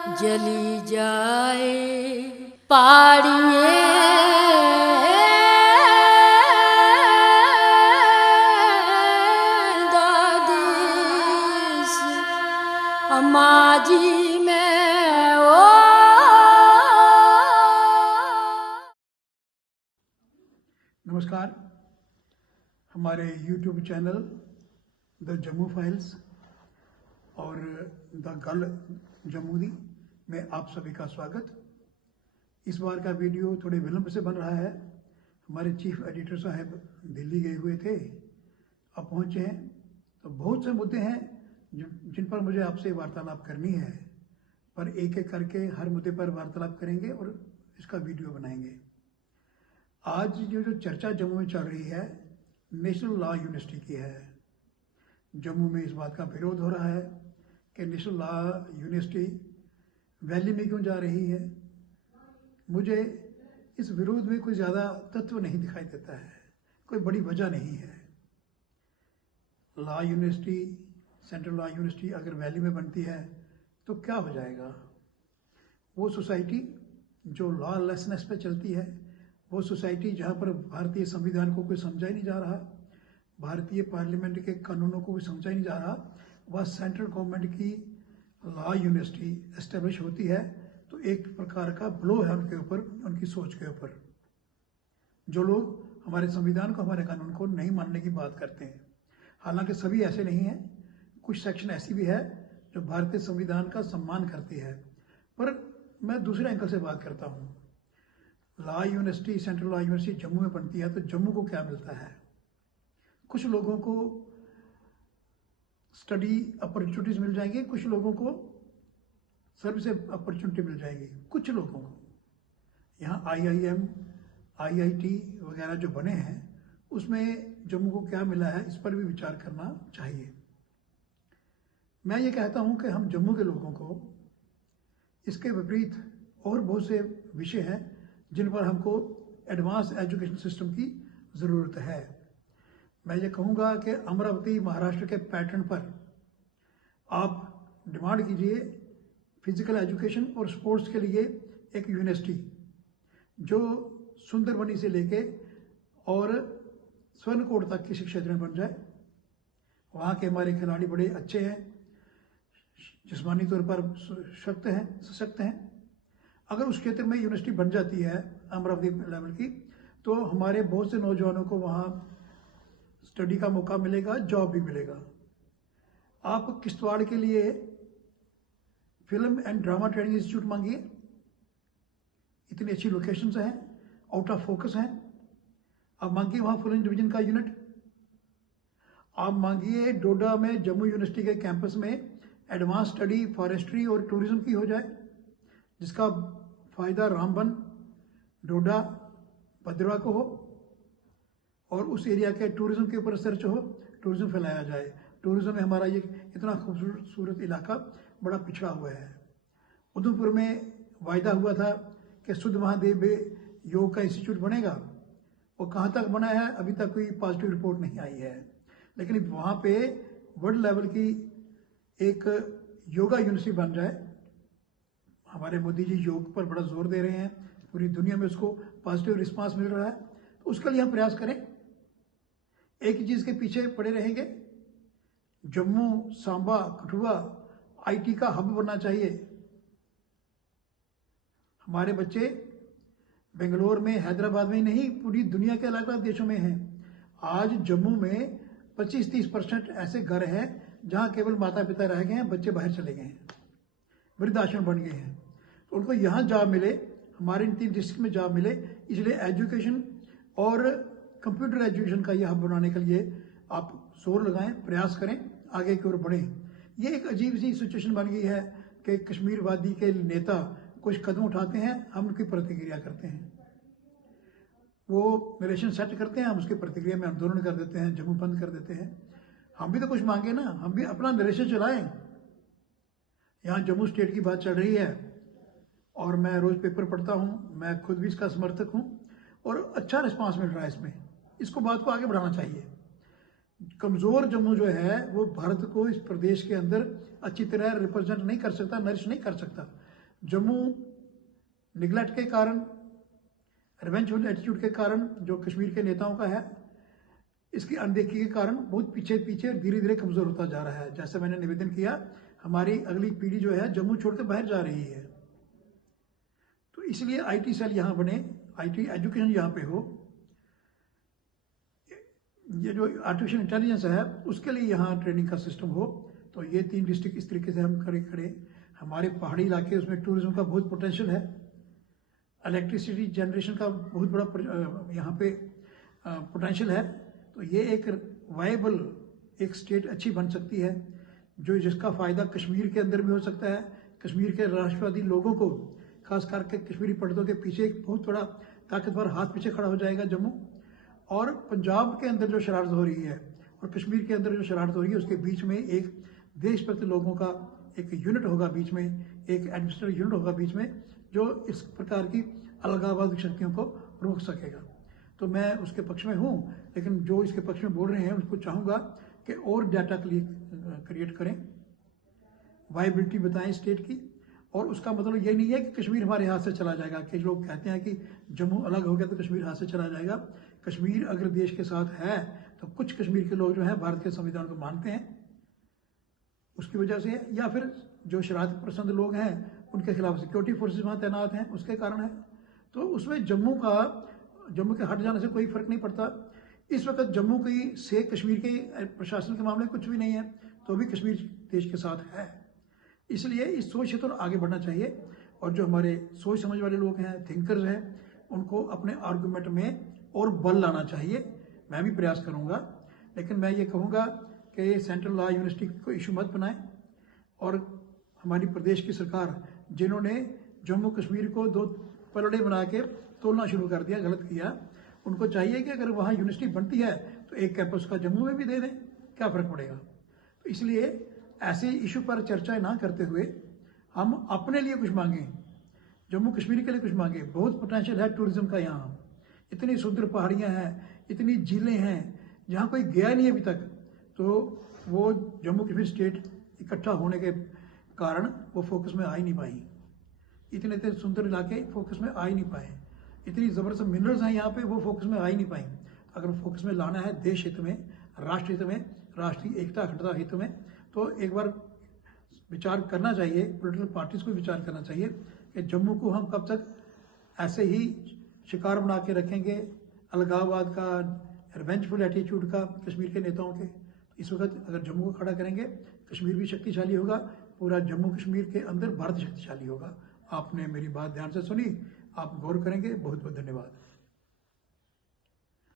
जली जाए पहाड़ियाँ दादिस अमाजी में ओ। नमस्कार, हमारे YouTube channel the Jammu files और द गर्ल जम्मूदी में आप सभी का स्वागत। इस बार का वीडियो थोड़े विलंब से बन रहा है। हमारे चीफ एडिटर साहब दिल्ली गए हुए थे, अब पहुंचे हैं, तो बहुत से मुद्दे हैं जिन पर मुझे आपसे वार्तालाप करनी है, पर एक एक करके हर मुद्दे पर वार्तालाप करेंगे और इसका वीडियो बनाएंगे। आज जो चर्चा जम्मू में चल रही है, नेशनल लॉ यूनिवर्सिटी की है। जम्मू में इस बात का विरोध हो रहा है कि नेशनल लॉ यूनिवर्सिटी वैली में क्यों जा रही है। मुझे इस विरोध में कोई ज़्यादा तत्व नहीं दिखाई देता है, कोई बड़ी वजह नहीं है। Law university, central law university अगर वैली में बनती है तो क्या हो जाएगा। वो सोसाइटी जो लॉ लेसनेस पे चलती है, वो सोसाइटी जहाँ पर भारतीय संविधान को कोई समझा ही नहीं जा रहा, भारतीय पार्लियामेंट के कानूनों को कोई समझा ही नहीं जा रहा, वह सेंट्रल गवर्नमेंट की लॉ यूनिवर्सिटी एस्टेब्लिश होती है तो एक प्रकार का ब्लो है उनके ऊपर, उनकी सोच के ऊपर। जो लोग हमारे संविधान को, हमारे कानून को नहीं मानने की बात करते हैं, हालांकि सभी ऐसे नहीं हैं, कुछ सेक्शन ऐसी भी है जो भारतीय संविधान का सम्मान करती है। पर मैं दूसरे एंगल से बात करता हूँ। Law university, central law university Jammu में बनती है तो जम्मू को क्या मिलता है। कुछ लोगों को स्टडी अपॉर्चुनिटीज मिल जाएंगी, कुछ लोगों को सर्विस अपॉर्चुनिटी मिल जाएगी। कुछ लोगों को यहाँ IIM, IIT वगैरह जो बने हैं उसमें जम्मू को क्या मिला है, इस पर भी विचार करना चाहिए। मैं ये कहता हूँ कि हम जम्मू के लोगों को इसके विपरीत और बहुत से विषय हैं जिन पर हमको एडवांस एजुकेशन सिस्टम की ज़रूरत है। मैं ये कहूँगा कि अमरावती महाराष्ट्र के पैटर्न पर आप डिमांड कीजिए फिजिकल एजुकेशन और स्पोर्ट्स के लिए एक यूनिवर्सिटी जो सुंदरबनी से लेके और स्वर्णकोट तक की शिक्षा क्षेत्र में बन जाए। वहाँ के हमारे खिलाड़ी बड़े अच्छे हैं, जिस्मानी तौर पर सशक्त हैं। अगर उस क्षेत्र में यूनिवर्सिटी बन जाती है अमरावती लेवल की, तो हमारे बहुत से नौजवानों को वहाँ स्टडी का मौका मिलेगा, जॉब भी मिलेगा। आप किश्तवाड़ के लिए film and drama training institute मांगिए, इतनी अच्छी लोकेशंस हैं, आउट ऑफ फोकस हैं। आप मांगिए वहाँ फिल्म डिवीजन का यूनिट। आप मांगिए डोडा में जम्मू यूनिवर्सिटी के कैंपस में एडवांस स्टडी फॉरेस्ट्री और टूरिज्म की हो जाए, जिसका फ़ायदा रामबन, डोडा, भद्रवा को हो और उस एरिया के टूरिज्म के ऊपर रिसर्च हो, टूरिज्म फैलाया जाए। टूरिज्म में हमारा ये इतना खूबसूरत इलाका बड़ा पिछड़ा हुआ है। उधमपुर में वायदा हुआ था कि शुद्ध महादेव में योग का इंस्टीट्यूट बनेगा, वो कहाँ तक बना है अभी तक कोई पॉजिटिव रिपोर्ट नहीं आई है। लेकिन वहाँ पे वर्ल्ड लेवल की एक योगा यूनिवर्सिटी बन जाए। हमारे मोदी जी योग पर बड़ा जोर दे रहे हैं, पूरी दुनिया में उसको पॉजिटिव रिस्पांस मिल रहा है, तो उसके लिए हम प्रयास करें। एक ही चीज़ के पीछे पड़े रहेंगे। जम्मू, सांबा, कठुआ IT का हब बनना चाहिए। हमारे बच्चे बेंगलोर में, हैदराबाद में नहीं, पूरी दुनिया के अलग अलग देशों में हैं। आज जम्मू में 25-30% ऐसे घर हैं जहाँ केवल माता पिता रह गए हैं, बच्चे बाहर चले गए हैं, वृद्धाश्रम बन गए हैं। तो उनको यहाँ जॉब मिले, हमारे इन 3 डिस्ट्रिक्ट में जॉब मिले। इसलिए एजुकेशन और कंप्यूटर एजुकेशन का यह हब बनाने के लिए आप जोर लगाएं, प्रयास करें, आगे की ओर बढ़ें। ये एक अजीब सी सिचुएशन बन गई है कि कश्मीर वादी के नेता कुछ कदम उठाते हैं, हम उनकी प्रतिक्रिया करते हैं। वो रिलेशन सेट करते हैं, हम उसकी प्रतिक्रिया में आंदोलन कर देते हैं, जम्मू बंद कर देते हैं। हम भी तो कुछ मांगे ना, हम भी अपना नरेशन चलाएं। यहाँ जम्मू स्टेट की बात चल रही है और मैं रोज़ पेपर पढ़ता हूँ, मैं खुद भी इसका समर्थक हूँ और अच्छा रिस्पांस मिल रहा है इसमें। इसको बात को आगे बढ़ाना चाहिए। कमज़ोर जम्मू जो है वो भारत को इस प्रदेश के अंदर अच्छी तरह रिप्रेजेंट नहीं कर सकता, नरिश नहीं कर सकता। जम्मू निगलेक्ट के कारण, रिवेंजफुल एटीट्यूड के कारण जो कश्मीर के नेताओं का है, इसकी अनदेखी के कारण बहुत पीछे पीछे धीरे धीरे कमज़ोर होता जा रहा है। जैसे मैंने निवेदन किया, हमारी अगली पीढ़ी जो है जम्मू छोड़कर बाहर जा रही है। तो इसलिए आईटी सेल यहाँ बने, आईटी एजुकेशन यहाँ पे हो, ये जो आर्टिफिशियल इंटेलिजेंस है उसके लिए यहाँ ट्रेनिंग का सिस्टम हो। तो ये 3 डिस्ट्रिक्ट इस तरीके से हम खड़े हमारे पहाड़ी इलाके, उसमें टूरिज्म का बहुत पोटेंशियल है, इलेक्ट्रिसिटी जनरेशन का बहुत बड़ा यहाँ पे पोटेंशियल है। तो ये एक वायबल एक स्टेट अच्छी बन सकती है, जो जिसका फ़ायदा कश्मीर के अंदर भी हो सकता है। कश्मीर के राष्ट्रवादी लोगों को, खास करके कश्मीरी पंडितों के पीछे एक बहुत बड़ा ताकतवर हाथ पीछे खड़ा हो जाएगा जम्मू। और पंजाब के अंदर जो शरारत हो रही है और कश्मीर के अंदर जो शरारत हो रही है, उसके बीच में एक देशभक्त लोगों का एक यूनिट होगा, बीच में एक एडमिनिस्ट्रेटिव यूनिट होगा बीच में, जो इस प्रकार की अलगाववादी शक्तियों को रोक सकेगा। तो मैं उसके पक्ष में हूँ, लेकिन जो इसके पक्ष में बोल रहे हैं उसको चाहूँगा कि और डाटा क्रिएट करें, वायबिलिटी बताएं स्टेट की। और उसका मतलब ये नहीं है कि कश्मीर हमारे हाथ से चला जाएगा। कई लोग कहते हैं कि जम्मू अलग हो गया तो कश्मीर हाथ से चला जाएगा। कश्मीर अगर देश के साथ है तो कुछ कश्मीर के लोग जो हैं भारत के संविधान को मानते हैं, उसकी वजह से, या फिर जो शरारत पसंद लोग हैं उनके खिलाफ सिक्योरिटी फोर्सेज वहाँ तैनात हैं, उसके कारण है। तो उसमें जम्मू के हट जाने से कोई फर्क नहीं पड़ता। इस वक्त जम्मू की से कश्मीर के प्रशासन के मामले कुछ भी नहीं है, तो भी कश्मीर देश के साथ है। इसलिए इस सोच से तो आगे बढ़ना चाहिए। और जो हमारे सोच समझ वाले लोग हैं, थिंकर्स हैं, उनको अपने आर्गूमेंट में और बल लाना चाहिए। मैं भी प्रयास करूंगा, लेकिन मैं ये कहूँगा कि सेंट्रल लॉ यूनिवर्सिटी को इशू मत बनाएं। और हमारी प्रदेश की सरकार, जिन्होंने जम्मू कश्मीर को 2 पलड़े बना के तोलना शुरू कर दिया, गलत किया, उनको चाहिए कि अगर वहाँ यूनिवर्सिटी बनती है तो एक कैंपस का जम्मू में भी दे दें, क्या फ़र्क पड़ेगा। तो इसलिए ऐसे इशू पर चर्चा ना करते हुए हम अपने लिए कुछ मांगें, जम्मू कश्मीर के लिए कुछ मांगें। बहुत पोटेंशियल है टूरिज्म का यहाँ, इतनी सुंदर पहाड़ियाँ हैं, इतनी झीलें हैं, जहाँ कोई गया नहीं अभी तक। तो वो जम्मू कश्मीर स्टेट इकट्ठा होने के कारण वो फोकस में आ ही नहीं पाई। इतने इतने सुंदर इलाके फोकस में आ ही नहीं पाए, इतनी ज़बरदस्त मिनरल्स हैं यहाँ पे, वो फोकस में आ ही नहीं पाई। अगर फोकस में लाना है देश हित में, राष्ट्र हित में, राष्ट्रीय एकता अखंडता हित में, तो एक बार विचार करना चाहिए, पॉलिटिकल पार्टीज को विचार करना चाहिए कि जम्मू को हम कब तक ऐसे ही शिकार बना के रखेंगे, अलगाववाद का, रिवेंजफुल एटीट्यूड का कश्मीर के नेताओं के। इस वक्त अगर जम्मू को खड़ा करेंगे, कश्मीर भी शक्तिशाली होगा, पूरा जम्मू कश्मीर के अंदर भारत शक्तिशाली होगा। आपने मेरी बात ध्यान से सुनी, आप गौर करेंगे। बहुत बहुत धन्यवाद।